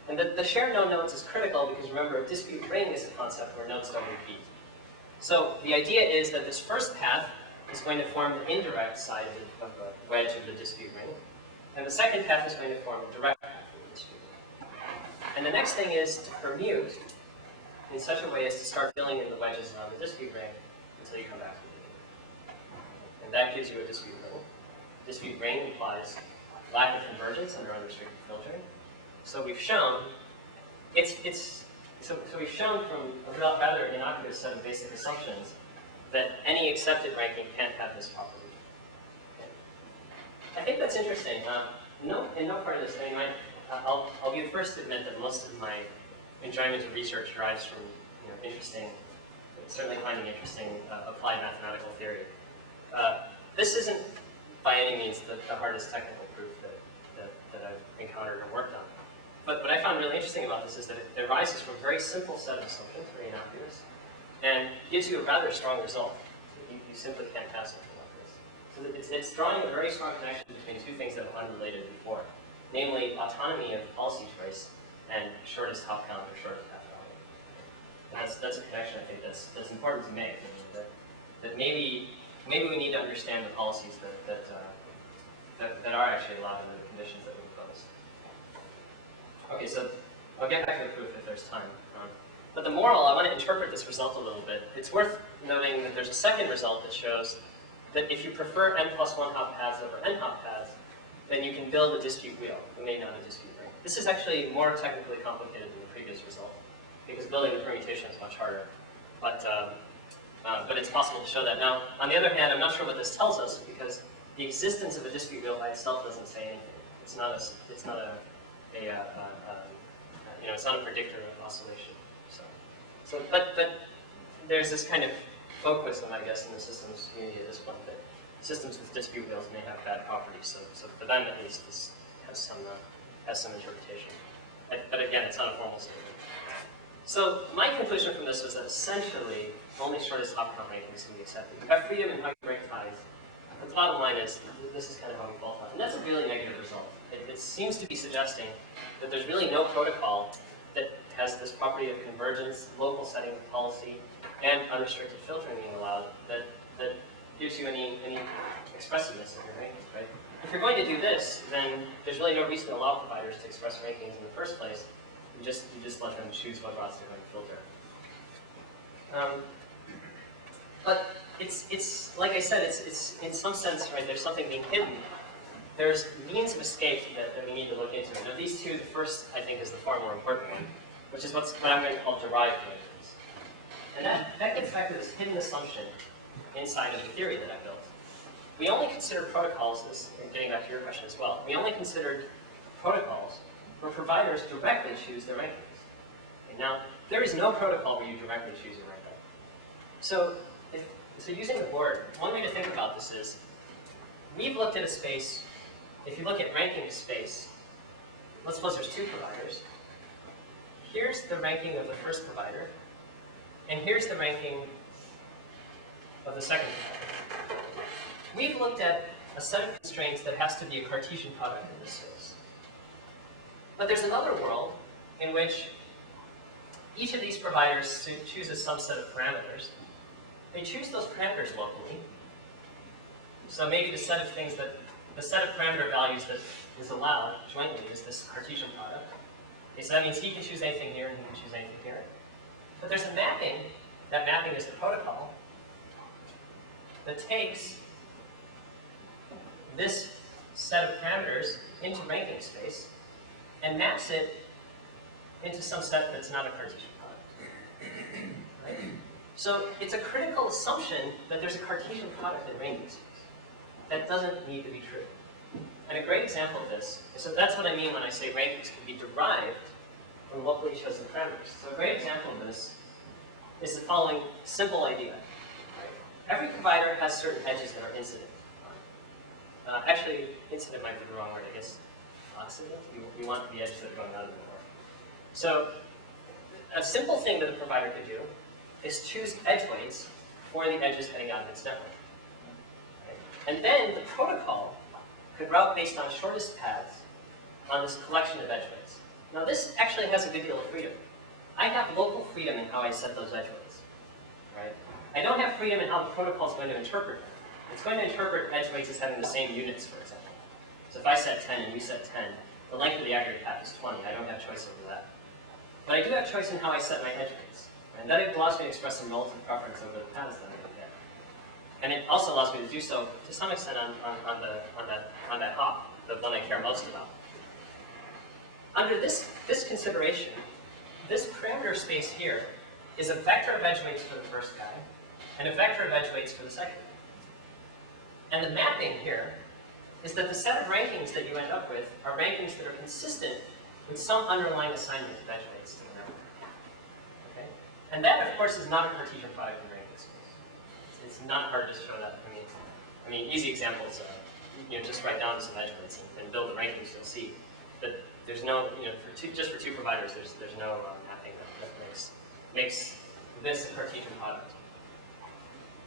And the share no nodes is critical because, remember, a dispute ring is a concept where nodes don't repeat. So the idea is that this first path is going to form the indirect side of the wedge of the dispute ring. And the second path is going to form a direct path of the dispute ring. And the next thing is to permute in such a way as to start filling in the wedges around the dispute ring until you come back to the beginning. And that gives you a dispute ring. Dispute ring implies lack of convergence under unrestricted filtering. So we've shown so we've shown from a rather innocuous set of basic assumptions that any accepted ranking can't have this property. Okay. I think that's interesting. No, in no part of this, I mean, I'll be the first to admit that most of my enjoyment of research derives from certainly finding interesting applied mathematical theory. This isn't by any means the hardest technical proof that I've encountered or worked on. But what I found really interesting about this is that it arises from a very simple set of assumptions, very innocuous, and gives you a rather strong result. You simply can't pass something like this. So it's drawing a very strong connection between two things that were unrelated before, namely autonomy of policy choice and shortest hop count or shortest path volume. And that's a connection I think that's important to make. I mean, that maybe we need to understand the policies that are actually allowed under the conditions that we impose. Okay, so I'll get back to the proof if there's time. But the moral, I want to interpret this result a little bit. It's worth noting that there's a second result that shows that if you prefer n plus 1 hop paths over n hop paths, then you can build a dispute wheel, a made on a dispute ring. This is actually more technically complicated than the previous result, because building the permutation is much harder. But it's possible to show that. Now, on the other hand, I'm not sure what this tells us, because the existence of a dispute wheel by itself doesn't say anything. It's not a predictor of oscillation. But there's this kind of folkwism, I guess, in the systems community at this point that systems with dispute wheels may have bad properties. So for them, at least, this has some interpretation. But again, it's not a formal statement. So my conclusion from this was that essentially only shortest hop count rankings can be accepted. You have freedom in how you break ties. But the bottom line is, this is kind of how we both thought. And that's a really negative result. It seems to be suggesting that there's really no protocol that has this property of convergence, local setting policy, and unrestricted filtering being allowed that gives you any expressiveness in your rankings, right? If you're going to do this, then there's really no reason to allow providers to express rankings in the first place. You just let them choose what routes they're going to filter. But it's like I said, it's in some sense, right, there's something being hidden. There's means of escape that we need to look into. Now these two, the first, I think, is the far more important one, which is what I'm going to call derived rankings. And that gets back to this hidden assumption inside of the theory that I built. We only consider protocols, getting back to your question as well, we only considered protocols where providers directly choose their rankings. Okay, now, there is no protocol where you directly choose your ranking. So using the board, one way to think about this is, we've looked at a space, if you look at ranking space, let's suppose there's two providers. Here's the ranking of the first provider, and here's the ranking of the second provider. We've looked at a set of constraints that has to be a Cartesian product in this space. But there's another world in which each of these providers chooses some set of parameters. They choose those parameters locally. So maybe the set of parameter values that is allowed jointly is this Cartesian product. Okay, so that means he can choose anything here and he can choose anything here. But there's a mapping. That mapping is the protocol that takes this set of parameters into ranking space and maps it into some set that's not a Cartesian product. Right? So it's a critical assumption that there's a Cartesian product in ranking space. That doesn't need to be true. And a great example of this, so that's what I mean when I say rankings can be derived from locally chosen parameters. So a great example of this is the following simple idea. Right? Every provider has certain edges that are incident. Actually, incident might be the wrong word, I guess. Occident? You want the edges that are going out of the network. So a simple thing that a provider could do is choose edge weights for the edges heading out of its network. Right? And then the protocol could route based on shortest paths on this collection of edge weights. Now this actually has a good deal of freedom. I have local freedom in how I set those edge weights. Right? I don't have freedom in how the protocol is going to interpret them. It's going to interpret edge weights as having the same units, for example. So if I set 10 and you set 10, the length of the aggregate path is 20. I don't have choice over that. But I do have choice in how I set my edge weights. And that allows me to express some relative preference over the paths that I look at. And it also allows me to do so, to some extent, on that hop, the one I care most about. Under this consideration, this parameter space here is a vector of edge weights for the first guy, and a vector of edge weights for the second guy. And the mapping here is that the set of rankings that you end up with are rankings that are consistent with some underlying assignment of edge weights to the network. Okay? And that, of course, is not a Cartesian product in ranking space. It's not hard to show that. I mean, easy examples. Just write down some edge weights and build the rankings. You'll see that there's no, just for two providers, there's no mapping that makes this a Cartesian product.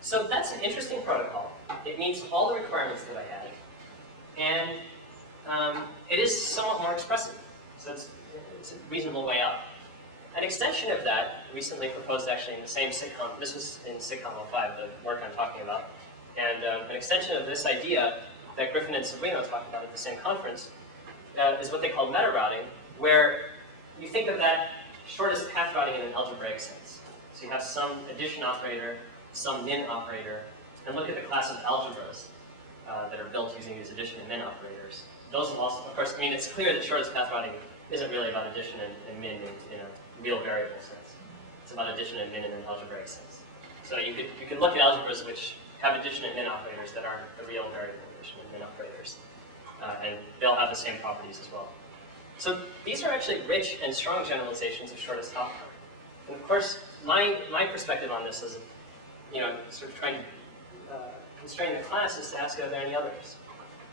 So that's an interesting protocol. It meets all the requirements that I had, and it is somewhat more expressive. So it's a reasonable way out. An extension of that recently proposed actually in the same sitcom. This was in sitcom 05, the work I'm talking about, and an extension of this idea that Griffin and Sobrino talked about at the same conference is what they call meta routing, where you think of that shortest path routing in an algebraic sense. So you have some addition operator, some min operator, and look at the class of algebras that are built using these addition and min operators. Those will also, of course, it's clear that shortest path routing isn't really about addition and min in a real variable sense. It's about addition and min in an algebraic sense. So you could look at algebras which have addition and min operators that aren't the real variable addition and min operators. And they'll have the same properties as well. So these are actually rich and strong generalizations of shortest top count. And of course, my perspective on this is, sort of trying to constrain the class is to ask, are there any others?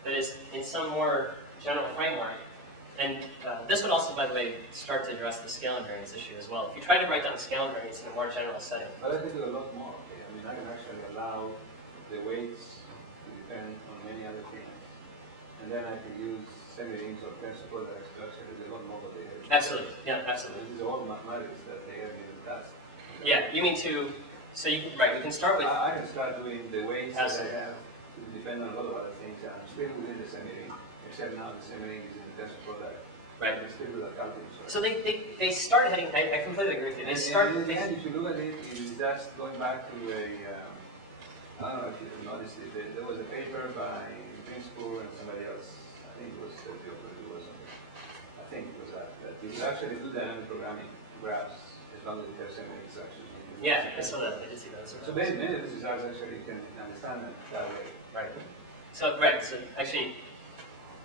That is, in some more general framework. And this would also, by the way, start to address the scale invariance issue as well. If you try to write down scale invariance in a more general setting. But I can do a lot more. Okay? I mean, I can actually allow the weights to depend on many other things. And then I can use semi-rings or tensor products to actually do a lot more what they have. Absolutely, yeah, absolutely. This is all mathematics that they have in the task. Yeah, you mean to, so you can, right, we can start with... I can start doing the weights that I have to depend on a lot of other things, and I'm still within the semi-ring, except now the semi-ring is in the tensor product. Right. It's still with a calculus. So they start heading, I completely agree with you. They start... And if you look at it, it is just going back to a, I don't know if you noticed it, there was a paper by Greenspool and somebody else, I think it was Sergio Perdue or something. I think it was that you could actually do dynamic programming graphs as long as you have semi instructions. Yeah, I saw that. I did see that. So many of these results actually you can understand them that way. Right. So actually,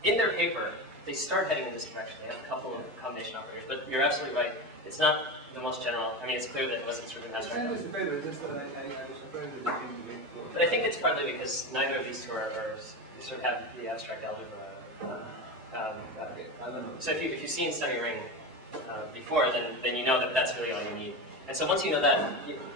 in their paper, they start heading in this direction. They have a couple of combination operators, but you're absolutely right. It's not the most general. I mean, it's clear that it wasn't sort of abstract. I understand the paper, it's just that I was surprised that they didn't go. But I think it's partly because neither of these two are they sort of have the abstract algebra. Okay, I don't know. So if you've seen semi-ring before, then you know that that's really all you need. And so once you know that,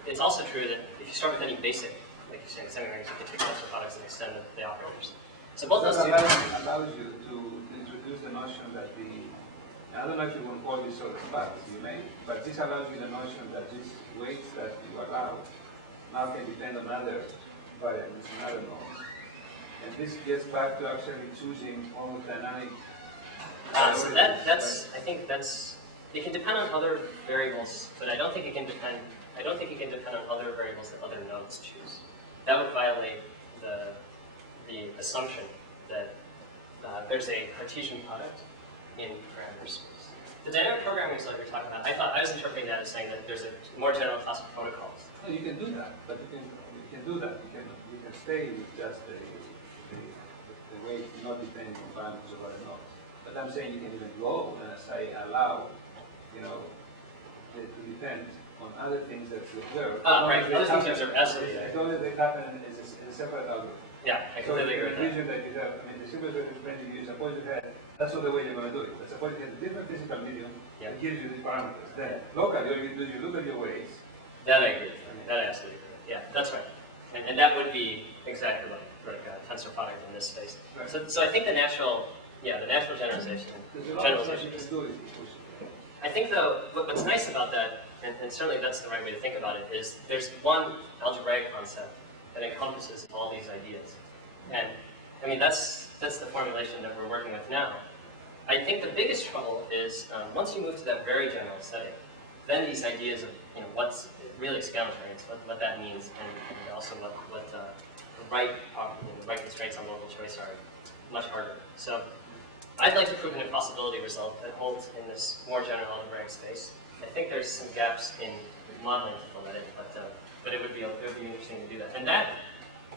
it's also true that if you start with any basic, like you say, semi-rings, you can take tensor products and extend the operators. So both those two allows you to introduce the notion that I don't know if you want to call this sort of paths, you may, but this allows you the notion that these weights that you allow now can depend on other variables and other nodes. And this gets back to actually choosing almost dynamic. So I think it can depend on other variables, but I don't think it can depend on other variables that other nodes choose. That would violate the assumption that there's a Cartesian product in parameter space. The dynamic programming is what you're talking about. I was interpreting that as saying that there's a more general class of protocols. No, you can do that, but you can do that. You can stay with just the weight not depending on parameters of other nodes. But I'm saying you can even go and say allow, to depend on other things that you observe. Right. Other things you observe, absolutely. As long as they happen as a separate algorithm. Yeah, I completely agree with that. The region that you have, the simplest way to explain to you, suppose you had, that's not the way you're going to do it. But suppose you have a different physical medium that gives you these parameters. Then locally, all you do is you look at your weights. That I agree with. That I absolutely agree with. Yeah, that's right. And that would be exactly like tensor product in this space. Right. So I think the natural generalization. I think though, what's nice about that, and certainly that's the right way to think about it, is there's one algebraic concept that encompasses all these ideas. And I mean, that's the formulation that we're working with now. I think the biggest trouble is once you move to that very general setting, then these ideas of what's really scale invariance, what that means, and also what the right constraints on local choice are much harder. So I'd like to prove an impossibility result that holds in this more general algebraic space. I think there's some gaps in modeling to fill that in, but it would be interesting to do that. And that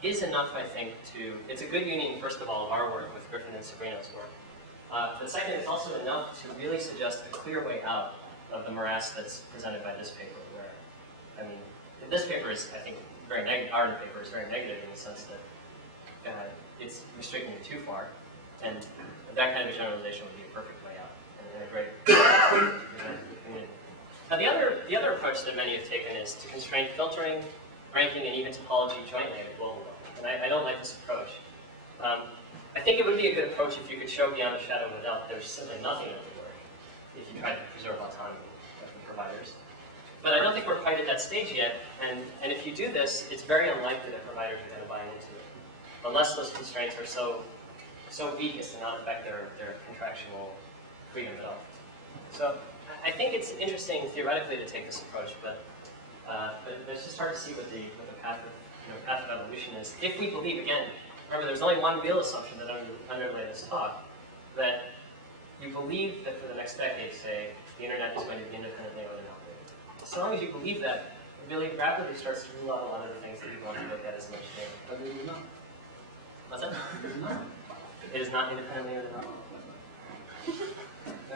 is enough, I think, to, it's a good union, first of all, of our work with Griffin and Sabrino's work. But second, it's also enough to really suggest a clear way out of the morass that's presented by this paper, where, I mean, this paper is, I think, very negative, our paper is very negative in the sense that it's restricting it too far, and that kind of a generalization would be a perfect way out, and a great community. Now, the other approach that many have taken is to constrain filtering, ranking, and even topology jointly at a global level, and I don't like this approach. I think it would be a good approach if you could show beyond a shadow of a doubt there's simply nothing of the worry if you try to preserve autonomy from providers. But I don't think we're quite at that stage yet, and if you do this, it's very unlikely that providers are going to buy into it, unless those constraints are so weak as to not affect their contractual freedom at all. So I think it's interesting theoretically to take this approach, but it's just hard to see what the path of evolution is. If we believe, again, remember there's only one real assumption that underlay this talk, that you believe that for the next decade, say, the internet is going to be independently owned and operated. As long as you believe that, it really rapidly starts to rule out a lot of the things that you want to look at as an engineer. But it is not. What's that? It is not. It is not independently owned and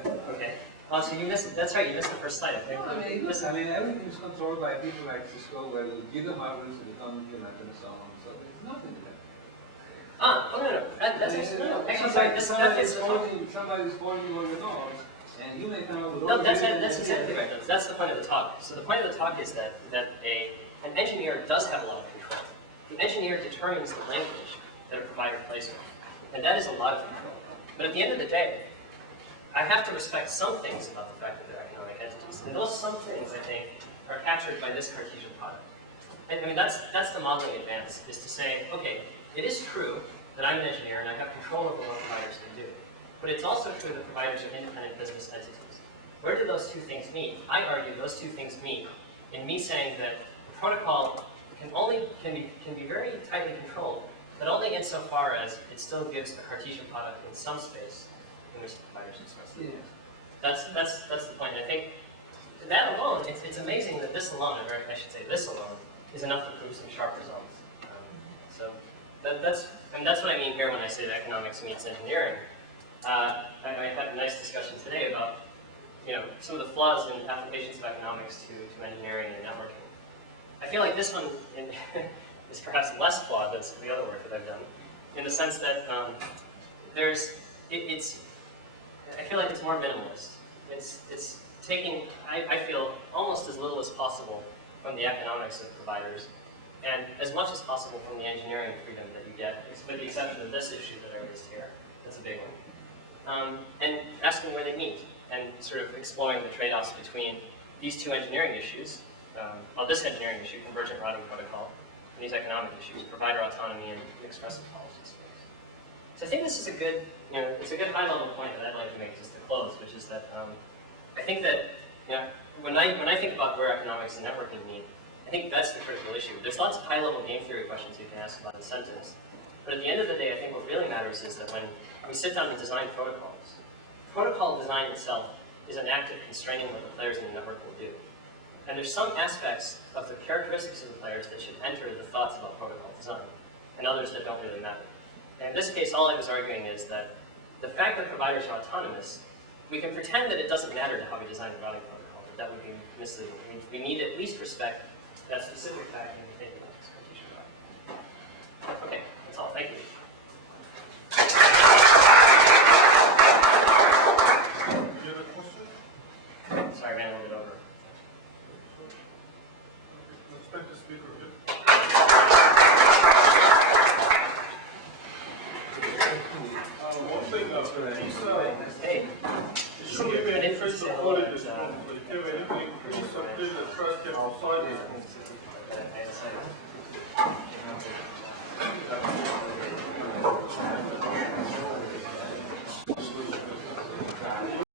operated. Okay. Oh, so you missed, that's right, you missed the first slide. Okay. No, I mean, everything is controlled by people like Cisco, where the bigger hardware is becoming internet and so on. So there's nothing there. No. That's actually, no. Actually, sorry, that fits the talk. Somebody's pointing you on the nose, and you may come up with No, that's exactly right. That's the point of the talk. So the point of the talk is that an engineer does have a lot of control. The engineer determines the language that a provider plays with, and that is a lot of control. But at the end of the day, I have to respect some things about the fact that they're economic entities, and those some things, I think, are captured by this Cartesian product. And I mean, that's the modeling advance, is to say, okay, it is true that I'm an engineer and I have control over what providers can do. But it's also true that providers are independent business entities. Where do those two things meet? I argue those two things meet in me saying that the protocol can be very tightly controlled, but only insofar as it still gives the Cartesian product in some space in which the providers express it. Yes. That's the point. I think that alone, it's amazing that this alone, or I should say this alone, is enough to prove some sharp results. So that's what I mean here when I say that economics meets engineering. I had a nice discussion today about some of the flaws in applications of economics to engineering and networking. I feel like this one is perhaps less flawed than some of the other work that I've done, in the sense that I feel like it's more minimalist. It's taking, I feel, almost as little as possible from the economics of providers, and as much as possible from the engineering freedom that you get, with the exception of this issue that I raised here. That's a big one. And asking where they meet, and sort of exploring the trade-offs between these two engineering issues, this engineering issue, convergent routing protocol, and these economic issues, provider autonomy and expressive policy space. So I think this is a good, it's a good high-level point that I'd like to make just to close, which is that I think that when I think about where economics and networking meet, I think that's the critical issue. There's lots of high-level game theory questions you can ask about incentives, but at the end of the day, I think what really matters is that when we sit down and design protocols, protocol design itself is an act of constraining what the players in the network will do. And there's some aspects of the characteristics of the players that should enter the thoughts about protocol design, and others that don't really matter. And in this case, all I was arguing is that the fact that providers are autonomous, we can pretend that it doesn't matter to how we design the routing protocol, but that would be misleading. We need to at least respect that specific fact when we think about this Cartesian routing. Okay, that's all. Thank you. You have a question? Sorry, I ran a little bit over. Let's thank the speaker again. One thing, Hey. it shouldn't be any trace of quality. If you have anything